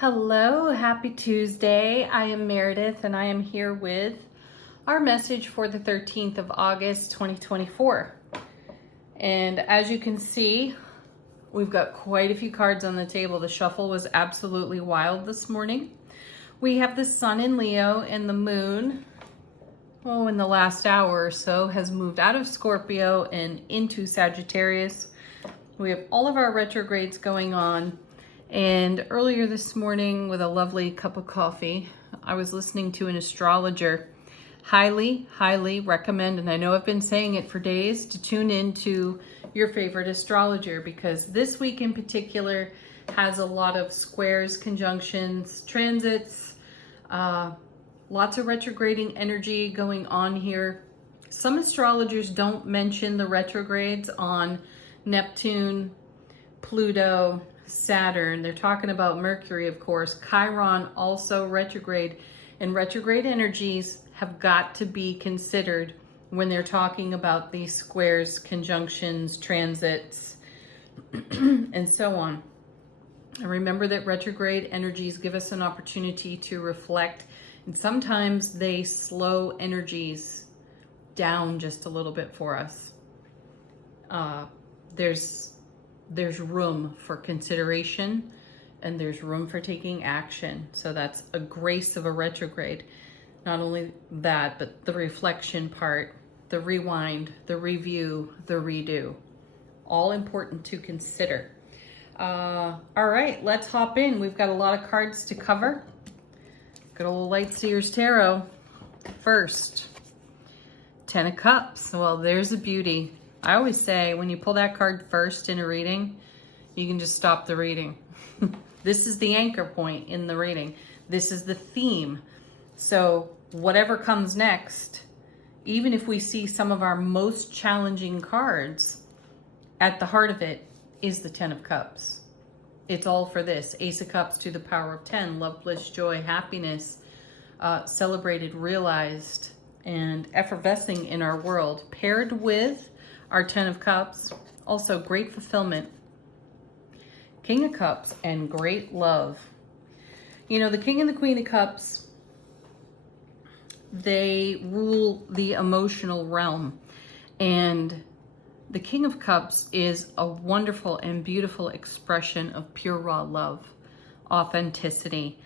Hello, happy Tuesday. I am Meredith and I am here with our message for the 13th of August 2024. And as you can see, we've got quite a few cards on the table. The shuffle was absolutely wild this morning. We have the sun in Leo and the moon, in the last hour or so, has moved out of Scorpio and into Sagittarius. We have all of our retrogrades going on. And earlier this morning, with a lovely cup of coffee, I was listening to an astrologer. Highly, highly recommend, and I know I've been saying it for days, to tune into your favorite astrologer, because this week in particular has a lot of squares, conjunctions, transits, lots of retrograding energy going on here. Some astrologers don't mention the retrogrades on Neptune, Pluto, Saturn. They're talking about Mercury, of course. Chiron also retrograde, and retrograde energies have got to be considered when they're talking about these squares, conjunctions, transits, and so on. And remember that retrograde energies give us an opportunity to reflect, and sometimes they slow energies down just a little bit for us. There's room for consideration and there's room for taking action. So that's a grace of a retrograde. Not only that, but the reflection part, the rewind, the review, the redo. All important to consider. All right, let's hop in. We've got a lot of cards to cover. Good old Lightseer's Tarot. First, Ten of Cups. Well, there's a beauty. I always say when you pull that card first in a reading, you can just stop the reading. This is the anchor point in the reading. This is the theme. So whatever comes next, even if we see some of our most challenging cards, at the heart of it is the Ten of Cups. It's all for this. Ace of Cups to the power of 10, love, bliss, joy, happiness, celebrated, realized, and effervescing in our world, paired with our Ten of Cups, also great fulfillment, King of Cups, and great love. You know, the King and the Queen of Cups, they rule the emotional realm. And the King of Cups is a wonderful and beautiful expression of pure raw love, authenticity,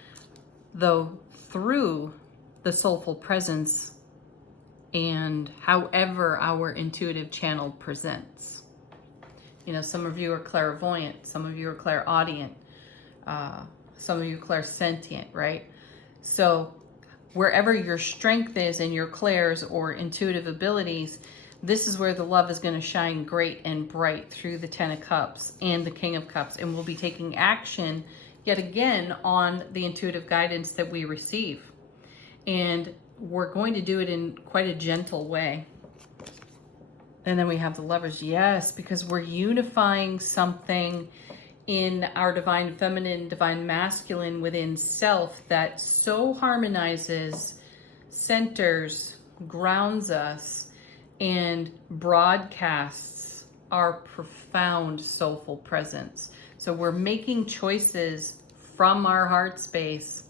though through the soulful presence and however our intuitive channel presents. You know, some of you are clairvoyant, some of you are clairaudient, some of you clairsentient, right? So wherever your strength is in your clairs or intuitive abilities, this is where the love is going to shine great and bright through the Ten of Cups and the King of Cups. And we'll be taking action yet again on the intuitive guidance that we receive. And we're going to do it in quite a gentle way. And then we have the Lovers. Yes, because we're unifying something in our divine feminine, divine masculine within self that so harmonizes, centers, grounds us, and broadcasts our profound soulful presence. So we're making choices from our heart space,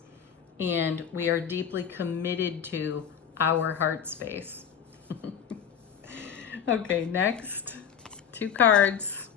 and we are deeply committed to our heart space. Okay, next, two cards.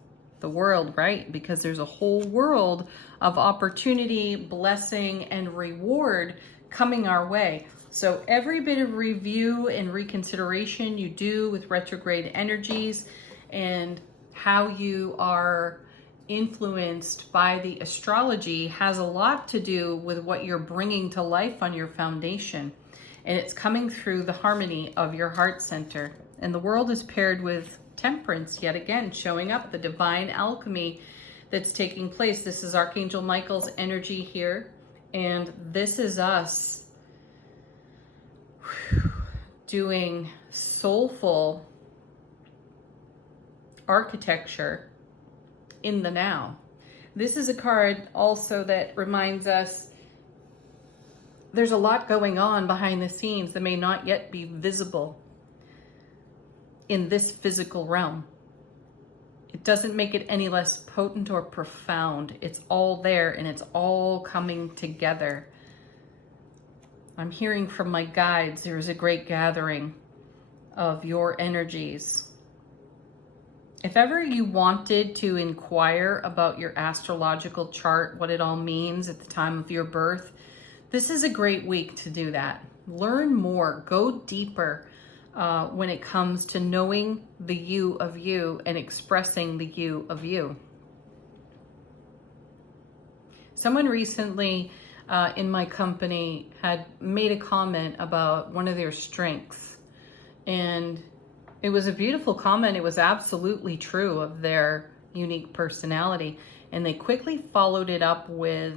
The World, right? Because there's a whole world of opportunity, blessing, and reward coming our way. So every bit of review and reconsideration you do with retrograde energies and how you are influenced by the astrology has a lot to do with what you're bringing to life on your foundation. And it's coming through the harmony of your heart center. And the World is paired with Temperance, yet again, showing up the divine alchemy that's taking place. This is Archangel Michael's energy here. And this is us doing soulful architecture in the now. This is a card also that reminds us there's a lot going on behind the scenes that may not yet be visible in this physical realm. It doesn't make it any less potent or profound. It's all there and it's all coming together. I'm hearing from my guides, there's a great gathering of your energies. If ever you wanted to inquire about your astrological chart, what it all means at the time of your birth, this is a great week to do that. Learn more, go deeper when it comes to knowing the you of you and expressing the you of you. Someone recently in my company had made a comment about one of their strengths, and it was a beautiful comment. It was absolutely true of their unique personality, and they quickly followed it up with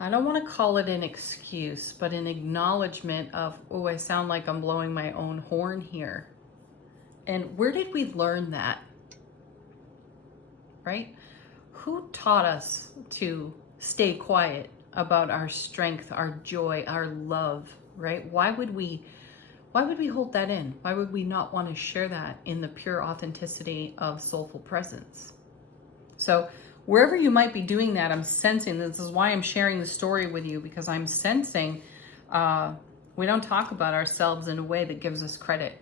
I don't want to call it an excuse, but an acknowledgement of, oh, I sound like I'm blowing my own horn here. And where did we learn that? Right? Who taught us to stay quiet about our strength, our joy, our love, right? Why would we hold that in? Why would we not want to share that in the pure authenticity of soulful presence? So wherever you might be doing that, I'm sensing, this is why I'm sharing the story with you, because I'm sensing we don't talk about ourselves in a way that gives us credit.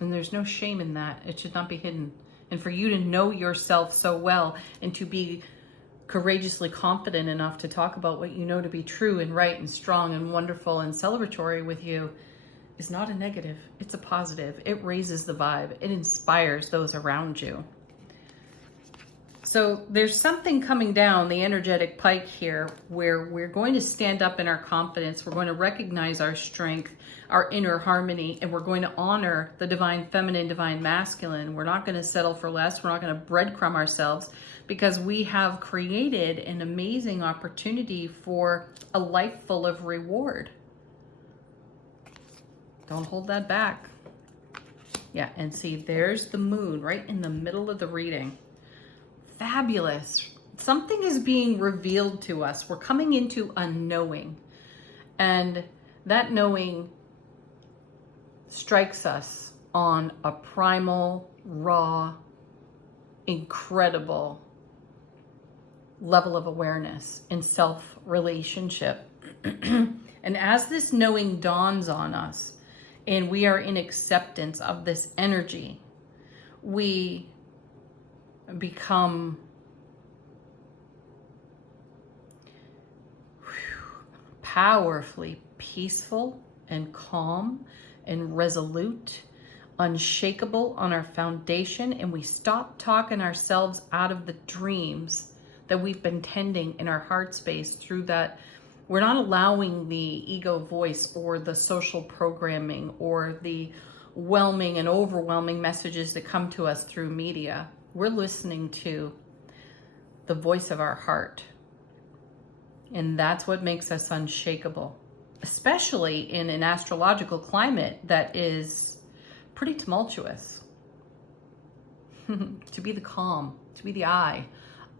And there's no shame in that. It should not be hidden. And for you to know yourself so well and to be courageously confident enough to talk about what you know to be true and right and strong and wonderful and celebratory with you is not a negative. It's a positive. It raises the vibe. It inspires those around you. So there's something coming down the energetic pike here where we're going to stand up in our confidence. We're going to recognize our strength, our inner harmony, and we're going to honor the divine feminine, divine masculine. We're not going to settle for less. We're not going to breadcrumb ourselves, because we have created an amazing opportunity for a life full of reward. Don't hold that back. Yeah, and see, there's the moon right in the middle of the reading. Fabulous. Something is being revealed to us. We're coming into a knowing, and that knowing strikes us on a primal, raw, incredible level of awareness in self-relationship. And as this knowing dawns on us and we are in acceptance of this energy, we become powerfully peaceful and calm and resolute, unshakable on our foundation, and we stop talking ourselves out of the dreams that we've been tending in our heart space through that. We're not allowing the ego voice or the social programming or the whelming and overwhelming messages that come to us through media. We're listening to the voice of our heart. And that's what makes us unshakable, especially in an astrological climate that is pretty tumultuous. To be the calm, to be the eye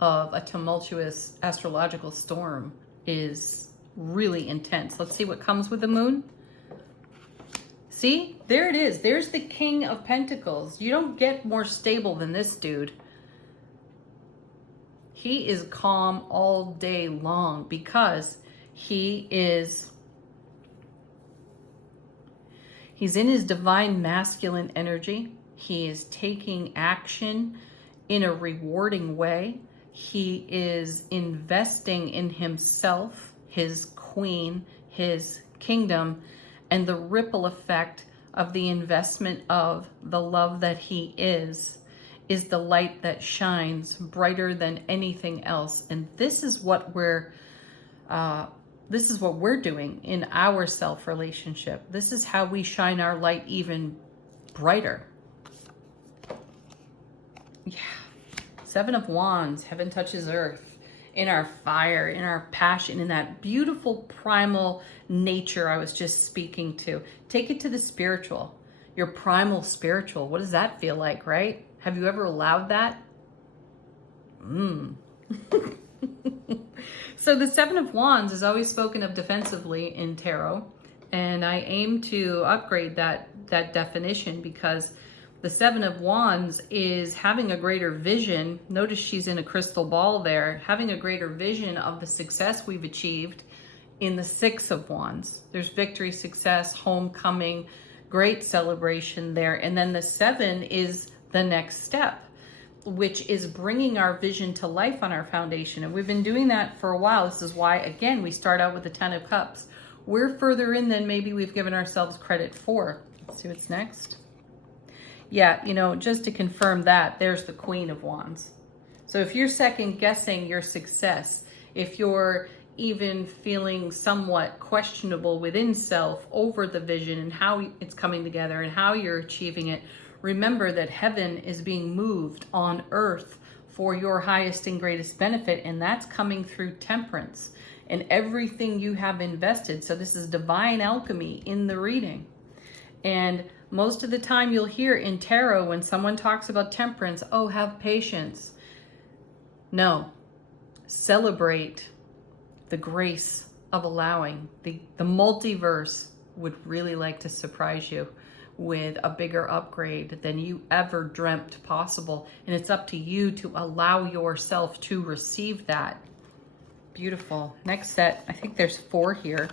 of a tumultuous astrological storm is really intense. Let's see what comes with the moon. See, there it is. There's the King of Pentacles. You don't get more stable than this dude. He is calm all day long because he's in his divine masculine energy. He is taking action in a rewarding way. He is investing in himself, his queen, his kingdom, and the ripple effect of the investment of the love that he is the light that shines brighter than anything else. And this is what we're doing in our self relationship. This is how we shine our light even brighter. Yeah. 7 of Wands, heaven touches earth. In our fire, in our passion, in that beautiful primal nature I was just speaking to. Take it to the spiritual, your primal spiritual. What does that feel like, right? Have you ever allowed that? So the 7 of Wands is always spoken of defensively in tarot, and I aim to upgrade that that definition, because the Seven of Wands is having a greater vision. Notice she's in a crystal ball there, having a greater vision of the success we've achieved in the Six of Wands. There's victory, success, homecoming, great celebration there. And then the Seven is the next step, which is bringing our vision to life on our foundation. And we've been doing that for a while. This is why, again, we start out with the Ten of Cups. We're further in than maybe we've given ourselves credit for. Let's see what's next. Yeah, you know, just to confirm that, there's the Queen of Wands. So if you're second guessing your success, if you're even feeling somewhat questionable within self over the vision and how it's coming together and how you're achieving it, remember that heaven is being moved on earth for your highest and greatest benefit, and that's coming through temperance and everything you have invested. So this is divine alchemy in the reading. And most of the time you'll hear in tarot when someone talks about temperance, oh, have patience. No, celebrate the grace of allowing. The multiverse would really like to surprise you with a bigger upgrade than you ever dreamt possible. And it's up to you to allow yourself to receive that. Beautiful. Next set, I think there's 4 here.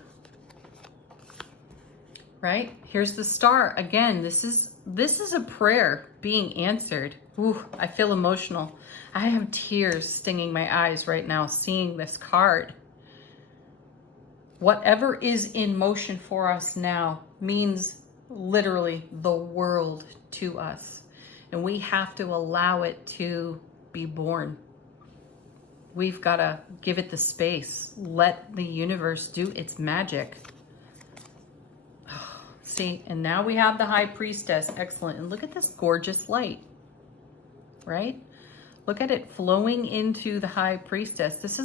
Right? Here's the Star. Again, this is a prayer being answered. Ooh, I feel emotional. I have tears stinging my eyes right now seeing this card. Whatever is in motion for us now means literally the world to us. And we have to allow it to be born. We've got to give it the space. Let the universe do its magic. See, and now we have the High Priestess. Excellent. And look at this gorgeous light, right? Look at it flowing into the High Priestess. This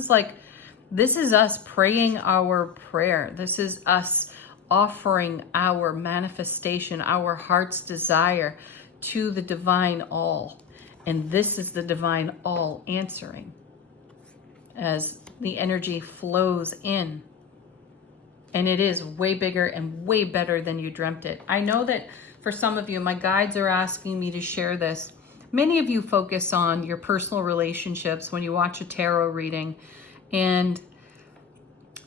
is us praying our prayer. This is us offering our manifestation, our heart's desire to the divine all. And this is the divine all answering as the energy flows in. And it is way bigger and way better than you dreamt it. I know that for some of you, my guides are asking me to share this. Many of you focus on your personal relationships when you watch a tarot reading. And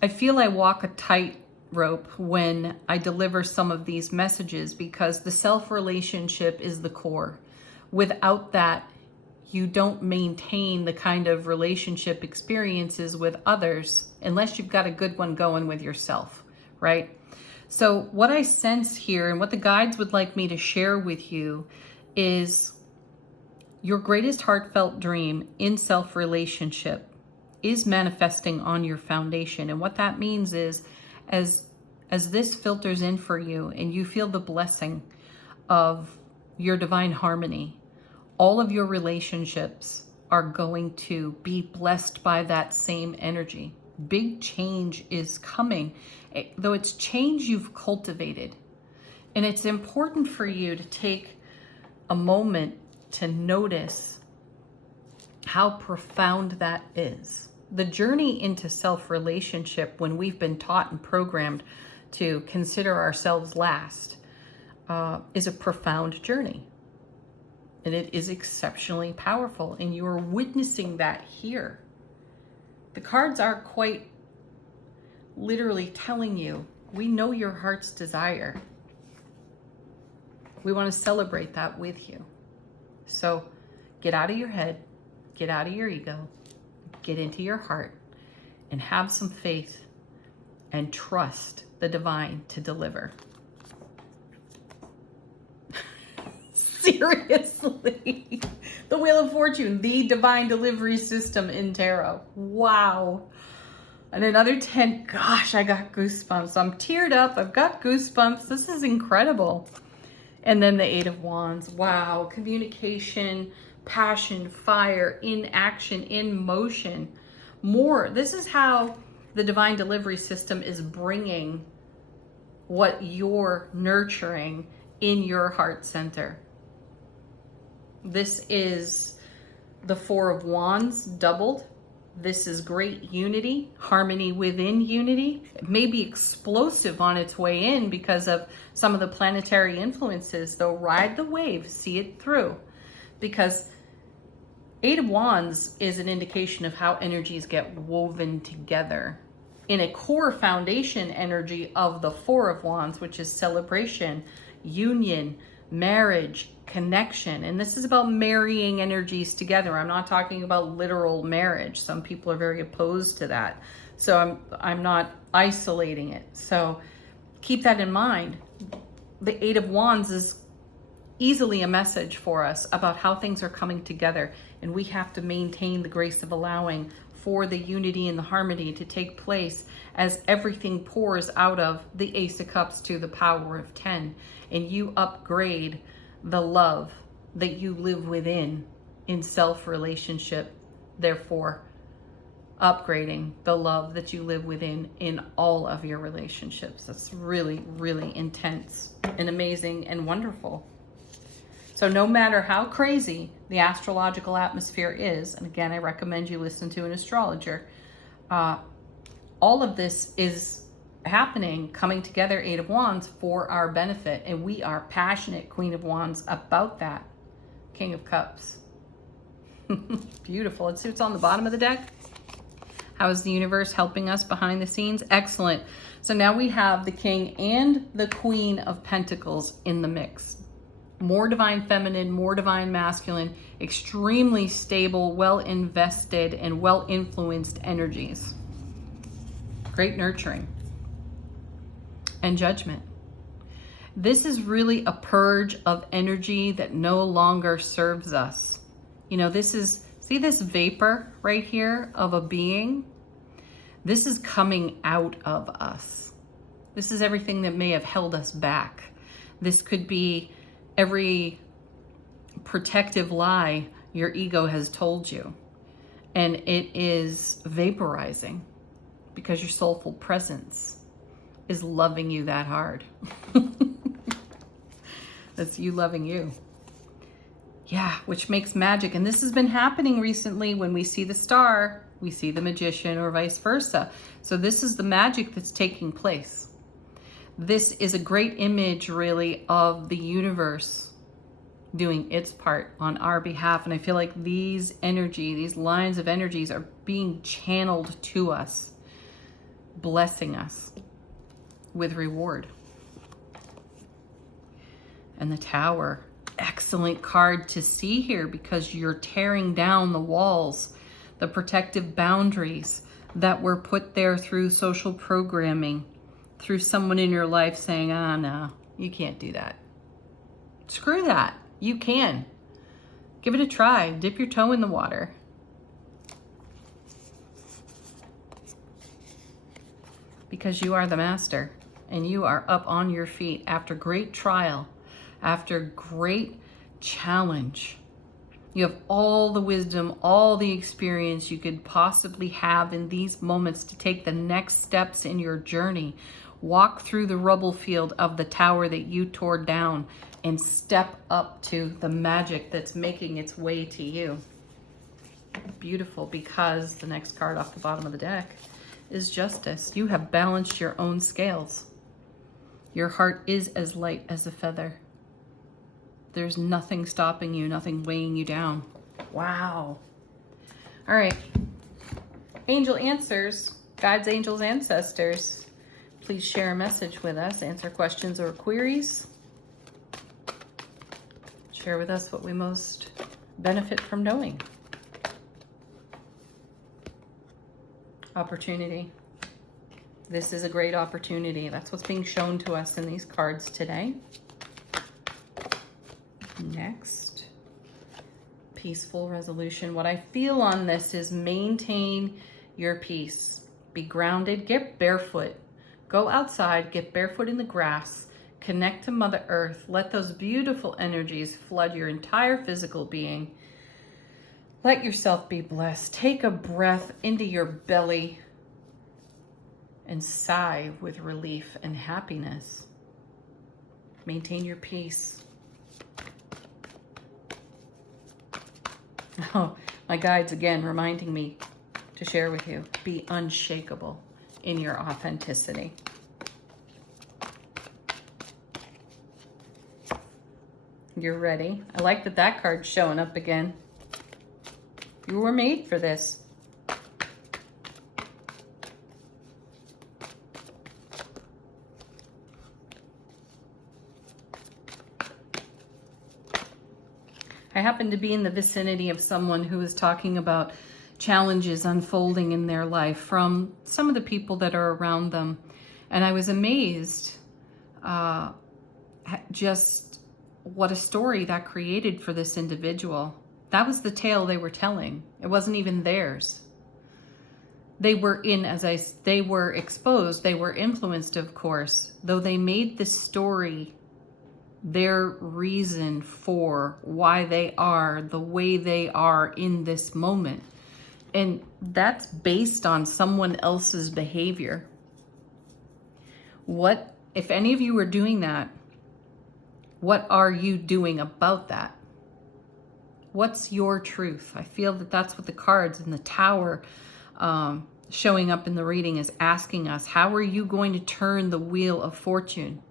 I feel I walk a tightrope when I deliver some of these messages, because the self-relationship is the core. Without that, you don't maintain the kind of relationship experiences with others unless you've got a good one going with yourself, right? So what I sense here and what the guides would like me to share with you is your greatest heartfelt dream in self-relationship is manifesting on your foundation. And what that means is as this filters in for you and you feel the blessing of your divine harmony, all of your relationships are going to be blessed by that same energy. Big change is coming, though it's change you've cultivated. And it's important for you to take a moment to notice how profound that is. The journey into self-relationship, when we've been taught and programmed to consider ourselves last, is a profound journey. And it is exceptionally powerful. And you are witnessing that here. The cards are quite literally telling you, we know your heart's desire. We want to celebrate that with you. So get out of your head, get out of your ego, get into your heart, and have some faith and trust the divine to deliver. Seriously. The Wheel of Fortune, the divine delivery system in tarot. Wow. And another 10. Gosh, I got goosebumps. I'm teared up. I've got goosebumps. This is incredible. And then the 8 of Wands. Wow. Communication, passion, fire, in action, in motion. More. This is how the divine delivery system is bringing what you're nurturing in your heart center. This is the 4 of Wands doubled. This is great unity, harmony within unity. It may be explosive on its way in because of some of the planetary influences, though ride the wave, see it through. Because Eight of Wands is an indication of how energies get woven together in a core foundation energy of the Four of Wands, which is celebration, union, marriage, connection. And this is about marrying energies together. I'm not talking about literal marriage. Some people are very opposed to that. So I'm not isolating it. So keep that in mind. The Eight of Wands is easily a message for us about how things are coming together, and we have to maintain the grace of allowing for the unity and the harmony to take place as everything pours out of the Ace of Cups to the Power of 10, and you upgrade the love that you live within in self-relationship, therefore upgrading the love that you live within in all of your relationships. That's really, really intense and amazing and wonderful. So no matter how crazy the astrological atmosphere is, and again, I recommend you listen to an astrologer, all of this is happening, coming together, Eight of Wands, for our benefit. And we are passionate, Queen of Wands, about that. King of Cups. Beautiful. Let's see what's on the bottom of the deck. How is the universe helping us behind the scenes? Excellent. So now we have the King and the Queen of Pentacles in the mix. More divine feminine, more divine masculine, extremely stable, well invested, and well influenced energies. Great nurturing and judgment. This is really a purge of energy that no longer serves us. You know, this is, see this vapor right here of a being? This is coming out of us. This is everything that may have held us back. This could be every protective lie your ego has told you. And it is vaporizing because your soulful presence is loving you that hard. That's you loving you. Yeah, which makes magic. And this has been happening recently. When we see the star, we see the magician, or vice versa. So this is the magic that's taking place. This is a great image, really, of the universe doing its part on our behalf. And I feel like these lines of energies are being channeled to us, blessing us with reward. And the Tower, excellent card to see here, because you're tearing down the walls, the protective boundaries that were put there through social programming, through someone in your life saying, no, you can't do that. Screw that. You can. Give it a try. Dip your toe in the water. Because you are the master, and you are up on your feet after great trial, after great challenge. You have all the wisdom, all the experience you could possibly have in these moments to take the next steps in your journey. Walk through the rubble field of the tower that you tore down and step up to the magic that's making its way to you. Beautiful, because the next card off the bottom of the deck is Justice. You have balanced your own scales. Your heart is as light as a feather. There's nothing stopping you, nothing weighing you down. Wow. All right. Angel answers, guides, angels, ancestors. Please share a message with us, answer questions or queries. Share with us what we most benefit from knowing. Opportunity. This is a great opportunity. That's what's being shown to us in these cards today. Next, peaceful resolution. What I feel on this is maintain your peace. Be grounded, get barefoot. Go outside, get barefoot in the grass, connect to Mother Earth. Let those beautiful energies flood your entire physical being. Let yourself be blessed. Take a breath into your belly and sigh with relief and happiness. Maintain your peace. Oh, my guides again reminding me to share with you. Be unshakable in your authenticity. You're ready. I like that that card's showing up again. You were made for this. I happen to be in the vicinity of someone who is talking about challenges unfolding in their life from some of the people that are around them. And I was amazed just what a story that created for this individual. That was the tale they were telling. It wasn't even theirs. They were they were exposed, they were influenced, of course, though they made this story their reason for why they are the way they are in this moment. And that's based on someone else's behavior. What, if any of you are doing that, what are you doing about that? What's your truth? I feel that that's what the cards in the Tower showing up in the reading is asking us. How are you going to turn the wheel of fortune?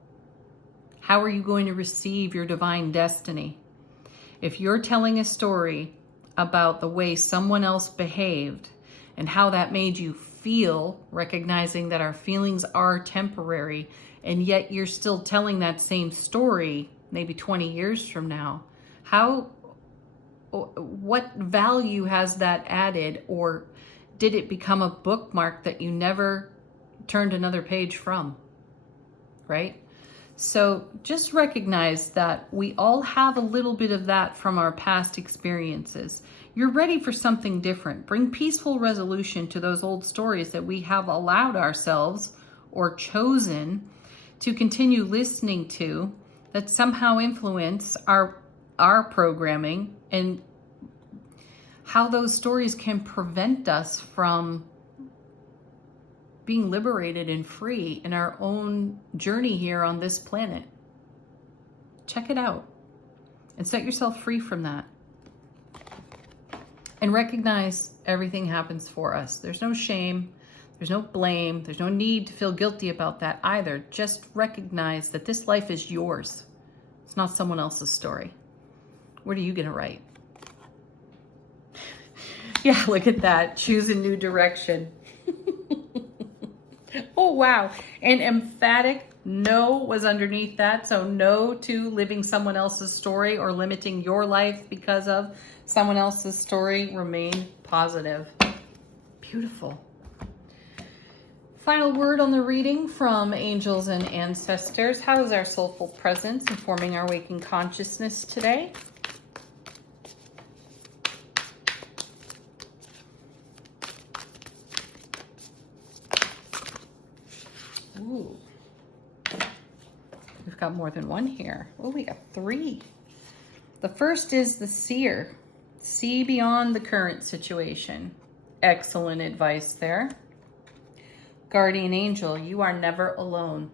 How are you going to receive your divine destiny? If you're telling a story about the way someone else behaved and how that made you feel, recognizing that our feelings are temporary, and yet you're still telling that same story maybe 20 years from now, what value has that added, or did it become a bookmark that you never turned another page from, right? So just recognize that we all have a little bit of that from our past experiences. You're ready for something different. Bring peaceful resolution to those old stories that we have allowed ourselves or chosen to continue listening to, that somehow influence our programming, and how those stories can prevent us from being liberated and free in our own journey here on this planet. Check it out and set yourself free from that. And recognize everything happens for us. There's no shame. There's no blame. There's no need to feel guilty about that either. Just recognize that this life is yours. It's not someone else's story. What are you going to write? Yeah, look at that. Choose a new direction. Oh, wow. And emphatic no was underneath that. So no to living someone else's story or limiting your life because of someone else's story. Remain positive. Beautiful. Final word on the reading from angels and ancestors. How is our soulful presence informing our waking consciousness today? Ooh. We've got more than one here. Oh, we got 3. The first is the seer. See beyond the current situation. Excellent advice there. Guardian angel, you are never alone.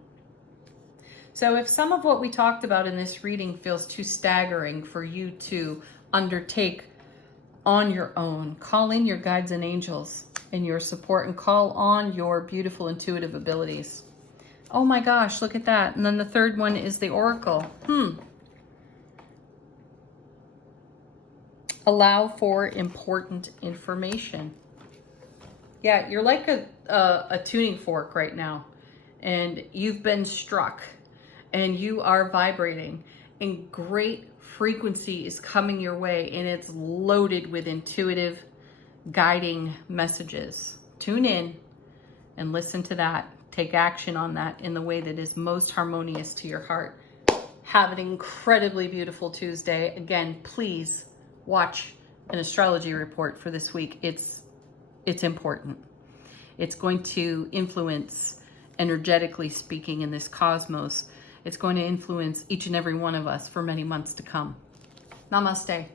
So if some of what we talked about in this reading feels too staggering for you to undertake on your own, call in your guides and angels and your support, and call on your beautiful intuitive abilities. Oh my gosh, look at that. And then the third one is the oracle. Allow for important information. Yeah, you're like a tuning fork right now, and you've been struck, and you are vibrating, and great frequency is coming your way, and it's loaded with intuitive guiding messages. Tune in and listen to that. Take action on that in the way that is most harmonious to your heart. Have an incredibly beautiful Tuesday. Again, please watch an astrology report for this week. It's important. It's going to influence, energetically speaking, in this cosmos. It's going to influence each and every one of us for many months to come. Namaste.